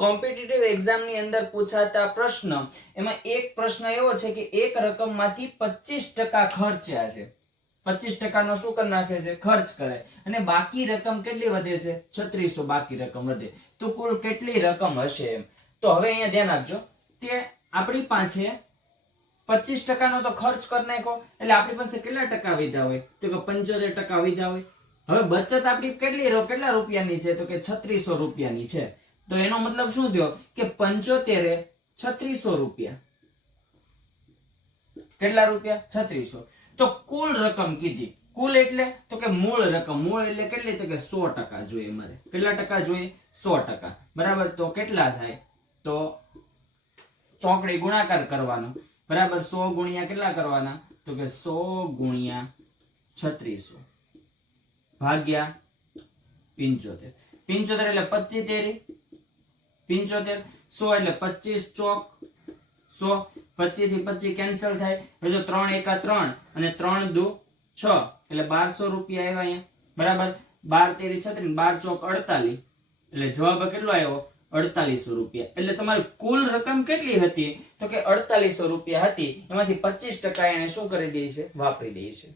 Competitive એક્ઝામની અંદર પૂછાતા પ્રશ્ન, એમાં એક પ્રશ્ન એવો છે કે એક રકમમાંથી 25% ખર્ચ્યા છે, 25% નો શું કરી નાખે છે, ખર્ચ કરે, અને બાકી રકમ કેટલી વધે છે, 3600 બાકી રકમ વધે, તો કુલ કેટલી રકમ હશે એમ. તો હવે અહીંયા ધ્યાન આપજો કે આપણી પાસે 25% નો તો ખર્ચ કરી નાખો, એટલે આપણી પાસે કેટલા ટકા વધ્યા હોય, તો કે 75% વધ્યા હોય. હવે બચત આપણી કેટલા રૂપિયાની છે, તો કે 3600 રૂપિયાની છે. તો એનો મતલબ શું થયો કે 75 3600 રૂપિયા, કેટલા રૂપિયા, 3600. તો કુલ રકમ કીધી, કુલ એટલે તો કે મૂળ રકમ, મૂળ એટલે કેટલી, તો કે 100% જોઈએ મારે. કેટલા ટકા જોઈએ, 100%. બરાબર. તો કેટલા થાય, તો ચોકડી ગુણાકાર કરવાનો. બરાબર. 100 ગુણ્યા કેટલા કરવાના, તો કે 100 ગુણ્યા 3600 ભાગ્યા 75. 75 એટલે 25 તેરી 75, 100 એટલે 25 ચોક 100, 25 થી 25 કેન્સલ થાય. હવે જો 3 એકા 3 અને 3 દુ 6 એટલે 1200 રૂપિયા આવ્યા અહીંયા. બરાબર. 12 તેરી 36, 12 ચોક 48, એટલે જવાબ કેટલો આવ્યો, 4800 રૂપિયા. એટલે તમારી કુલ રકમ કેટલી હતી, તો કે 4800 રૂપિયા હતી. એમાંથી 25% એને શું કરી દે છે, વાપરી દે છે.